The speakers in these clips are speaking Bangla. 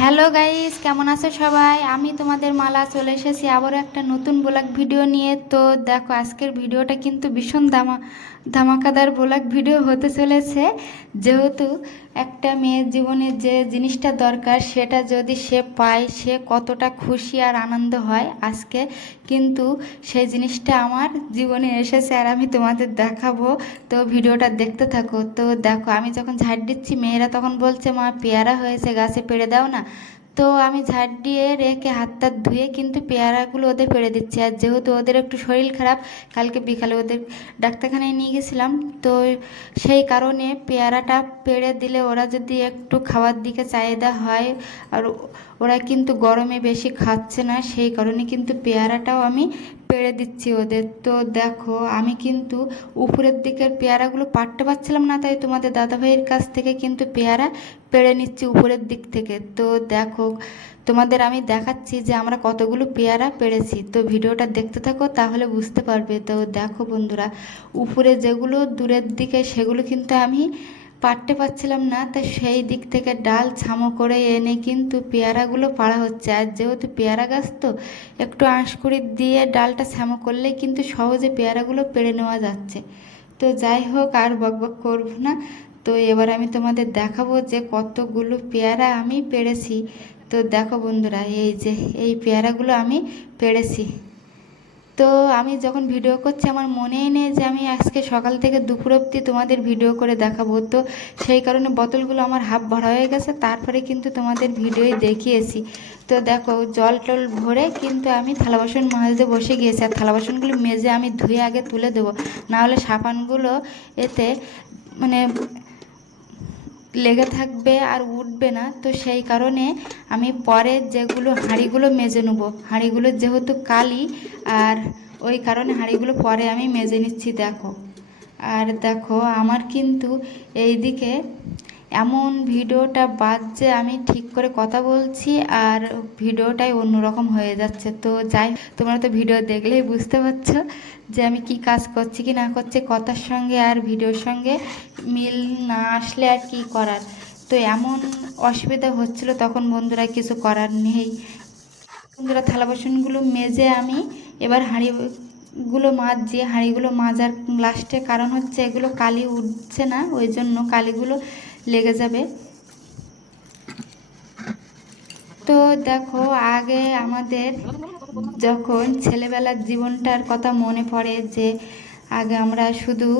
হ্যালো গাইস, কেমন আছো সবাই? আমি তোমাদের মালা চলে এসেছি আবারও একটা নতুন ব্লগ ভিডিও নিয়ে। তো দেখো, আজকের ভিডিওটা কিন্তু ভীষণ ধামাকাদার ব্লগ ভিডিও হতে চলেছে। যেহেতু একটা মেয়ের জীবনে যে জিনিসটা দরকার সেটা যদি সে পায়, সে কতটা খুশি আর আনন্দ হয়। আজকে কিন্তু সেই জিনিসটা আমার জীবনে এসেছে আর আমি তোমাদের দেখাবো। তো ভিডিওটা দেখতে থাকো। তো দেখো, আমি যখন ঝাড় দিচ্ছি মেয়েরা তখন বলছে, মা পেয়ারা হয়েছে গাছে পেড়ে দাও না। তো আমি ঝাড় দিয়ে রেখে হাত টাত ধুয়ে কিন্তু পেয়ারাগুলো ওদের পেড়ে দিচ্ছি। আর যেহেতু ওদের একটু শরীর খারাপ, কালকে বিকালে ওদের ডাক্তারখানায় নিয়ে গেছিলাম, তো সেই কারণে পেয়ারাটা পেড়ে দিলে ওরা যদি একটু খাওয়ার দিকে চাহিদা হয়। আর ওরা কিন্তু গরমে বেশি খাচ্ছে না, সেই কারণে কিন্তু পেয়ারাটাও আমি পেড়ে দিচ্ছি ওদের। তো দেখো, আমি কিন্তু উপরের দিকের পেয়ারাগুলো পাড়তে পারছিলাম না, তাই তোমাদের দাদাভাইয়ের কাছ থেকে কিন্তু পেয়ারা পেড়ে নিচ্ছি উপরের দিক থেকে। তো দেখো, তোমাদের আমি দেখাচ্ছি যে আমরা কতগুলো পেয়ারা পেড়েছি। তো ভিডিওটা দেখতে থাকো, তাহলে বুঝতে পারবে। তো দেখো বন্ধুরা, উপরে যেগুলো দূরের দিকে সেগুলো কিন্তু আমি পারতে পারছিলাম না, তাই সেই দিক থেকে ডাল ছামো করে এনে কিন্তু পেয়ারাগুলো পাড়া হচ্ছে। আর যেহেতু পেয়ারা গাছ, তো একটু আঁশকুড়ি দিয়ে ডালটা ছামো করলেই কিন্তু সহজে পেয়ারাগুলো পেড়ে নেওয়া যাচ্ছে। তো যাই হোক, আর বকবক করব না। তো এবার আমি তোমাদের দেখাবো যে কতগুলো পেয়ারা আমি পেড়েছি। তো দেখো বন্ধুরা, এই যে এই পেয়ারাগুলো আমি পেড়েছি। তো আমি যখন ভিডিও করছি আমার মনেই নেই যে আমি আজকে সকাল থেকে দুপুর অবধি তোমাদের ভিডিও করে দেখাবো। তো সেই কারণে বোতলগুলো আমার হাফ ভরা হয়ে গেছে, তারপরে কিন্তু তোমাদের ভিডিওই দেখিয়েছি। তো দেখো, জল টল ভরে কিন্তু আমি থালা বাসন মাজতে বসে গিয়েছি। আর থালা বাসনগুলো মেজে আমি ধুয়ে আগে তুলে দেবো, নাহলে সাবানগুলো এতে মানে লেগে থাকবে আর উঠবে না। তো সেই কারণে আমি পরে যেগুলো হাঁড়িগুলো মেজে নেবো, হাঁড়িগুলো যেহেতু কালি, আর ওই কারণে হাঁড়িগুলো পরে আমি মেজে নিচ্ছি। দেখো, আর দেখো আমার কিন্তু এইদিকে এমন ভিডিওটা বাজছে, আমি ঠিক করে কথা বলছি আর ভিডিওটাই অন্যরকম হয়ে যাচ্ছে। তো যাই, তোমরা তো ভিডিও দেখলেই বুঝতে পারছো যে আমি কি কাজ করছি কি না করছি, কথার সঙ্গে আর ভিডিওর সঙ্গে মিল না আসলে আর কি করার। তো এমন অসুবিধা হচ্ছিল তখন বন্ধুরা, কিছু করার নেই। বন্ধুরা, থালা বাসনগুলো মেজে আমি এবার হাঁড়িগুলো মাজছি। হাঁড়িগুলো মাজার লাস্টে কারণ হচ্ছে এগুলো কালি উঠছে না, ওই জন্য কালিগুলো লেগে যাবে। তো দেখো, আগে আমাদের যখন ছেলেবেলার জীবনটার কথা মনে পড়ে, যে আগে আমরা শুধু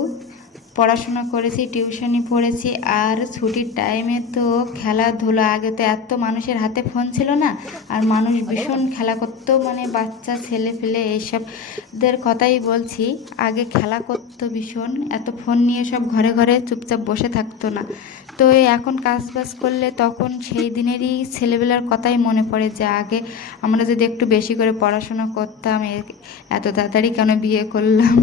পড়াশোনা করেছি, টিউশনি পড়েছি, আর ছুটির টাইমে তো খেলাধুলা। আগে তো এত মানুষের হাতে ফোন ছিল না, আর মানুষ ভীষণ খেলা করতো, মানে বাচ্চা ছেলে ফেলে এইসবদের কথাই বলছি। আগে খেলা করতো ভীষণ, এত ফোন নিয়ে সব ঘরে ঘরে চুপচাপ বসে থাকতো না। তো এখন কাজ বাজ করলে তখন সেই দিনেরই ছেলেবেলার কথাই মনে পড়ে, যে আগে আমরা যদি একটু বেশি করে পড়াশোনা করতাম, এত তাড়াতাড়ি কেন বিয়ে করলাম,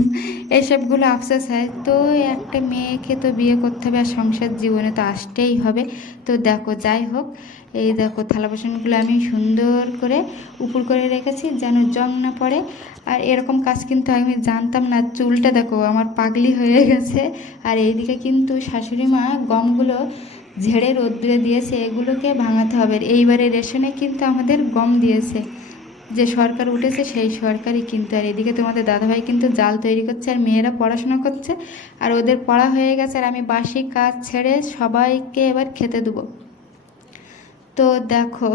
এসবগুলো আফসোস হয়। তো একটা মেয়েকে তো বিয়ে করতে হবে আর সংসার জীবনে তো আসতেই হবে। তো দেখো, যাই হোক, এই দেখো থালা বাসনগুলো আমি সুন্দর করে উপর করে রেখেছি যেন জং না পড়ে। আর এরকম কাজ কিন্তু আমি জানতাম না। চুলটা দেখো আমার পাগলি হয়ে গেছে। আর এইদিকে কিন্তু শাশুড়ি মা গমগুলো ঝেড়ে রোদ্দুরে দিয়েছে, এগুলোকে ভাঙাতে হবে। এইবারে রেশনে কিন্তু আমাদের গম দিয়েছে, যে সরকার উঠেছে সেই সরকারই কিন্তু। আর এদিকে তোমাদের দাদাভাই কিন্তু জাল তৈরি করছে আর মেয়েরা পড়াশোনা করছে, আর ওদের পড়া হয়ে গেছে। আর আমি বাসি কাজ ছেড়ে সবাইকে এবার খেতে দেবো। তো দেখো,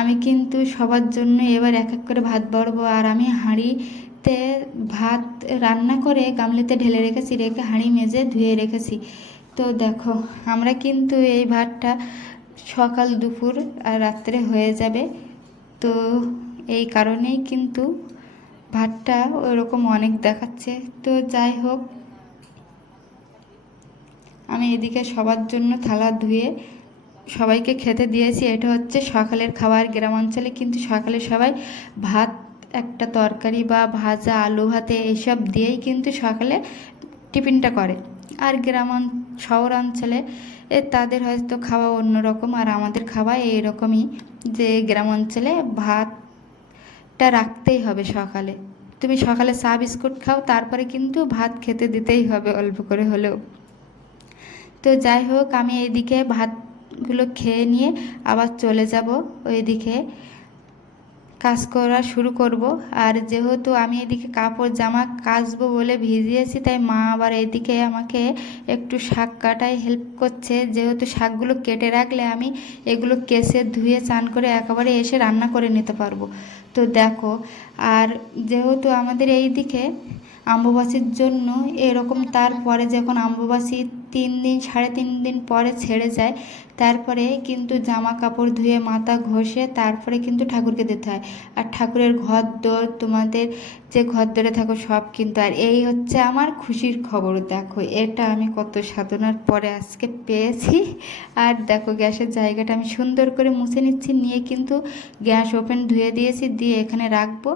আমি কিন্তু সবার জন্য এবার এক এক করে ভাত বাড়বো। আর আমি হাঁড়িতে ভাত রান্না করে গামলিতে ঢেলে রেখেছি, রেখে হাঁড়ি মেজে ধুয়ে রেখেছি। তো দেখো, আমরা কিন্তু এই ভাতটা সকাল দুপুর আর রাত্রে হয়ে যাবে। তো এই কারণেই কিন্তু ভাতটা ওরকম অনেক দেখাচ্ছে। তো যাই হোক, আমি এদিকে সবার জন্য থালা ধুয়ে সবাইকে খেতে দিয়েছি। এটা হচ্ছে সকালের খাবার। গ্রামাঞ্চলে কিন্তু সকালে সবাই ভাত, একটা তরকারি বা ভাজা আলু ভাতে এইসব দিয়েই কিন্তু সকালে টিফিনটা করে। আর শহরাঞ্চলে তাদের হয়তো খাওয়া অন্যরকম, আর আমাদের খাওয়া এইরকমই, যে গ্রামাঞ্চলে ভাতটা রাখতেই হবে সকালে। তুমি সকালে চা বিস্কুট খাও, তারপরে কিন্তু ভাত খেতে দিতেই হবে অল্প করে হলেও। তো যাই হোক, আমি এইদিকে ভাত প্রসাদগুলো খেয়ে নিয়ে আবার চলে যাব ওইদিকে কাজ করা শুরু করব। আর যেহেতু আমি এদিকে কাপড় জামা কাচবো বলে ভিজিয়েছি, তাই মা আবার এদিকে আমাকে একটু শাক কাটায় হেল্প করছে। যেহেতু শাকগুলো কেটে রাখলে আমি এগুলো কেসে ধুয়ে চান করে একেবারে এসে রান্না করে নিতে পারবো। তো দেখো, আর যেহেতু আমাদের এই দিকে অম্বুবাসীর জন্য এরকম, তারপরে যখন অম্বুবাসী 3 দিন 3.5 দিন পরে ছেড়ে যায়, তারপরে কিন্তু জামা কাপড় ধুয়ে মাথা ঘষে তারপরে কিন্তু ঠাকুরকে দিতে হয়। আর ঠাকুরের ঘর দোর, তোমাদের যে ঘর দোরে থাকো সব কিন্তু। আর এই হচ্ছে আমার খুশির খবর, দেখো এটা আমি কত সাধনার পরে আজকে পেয়েছি। আর দেখো গ্যাসের জায়গাটা আমি সুন্দর করে মুছে নিচ্ছি, নিয়ে কিন্তু গ্যাস ওভেন ধুয়ে দিয়েছি, দিয়ে এখানে রাখবো।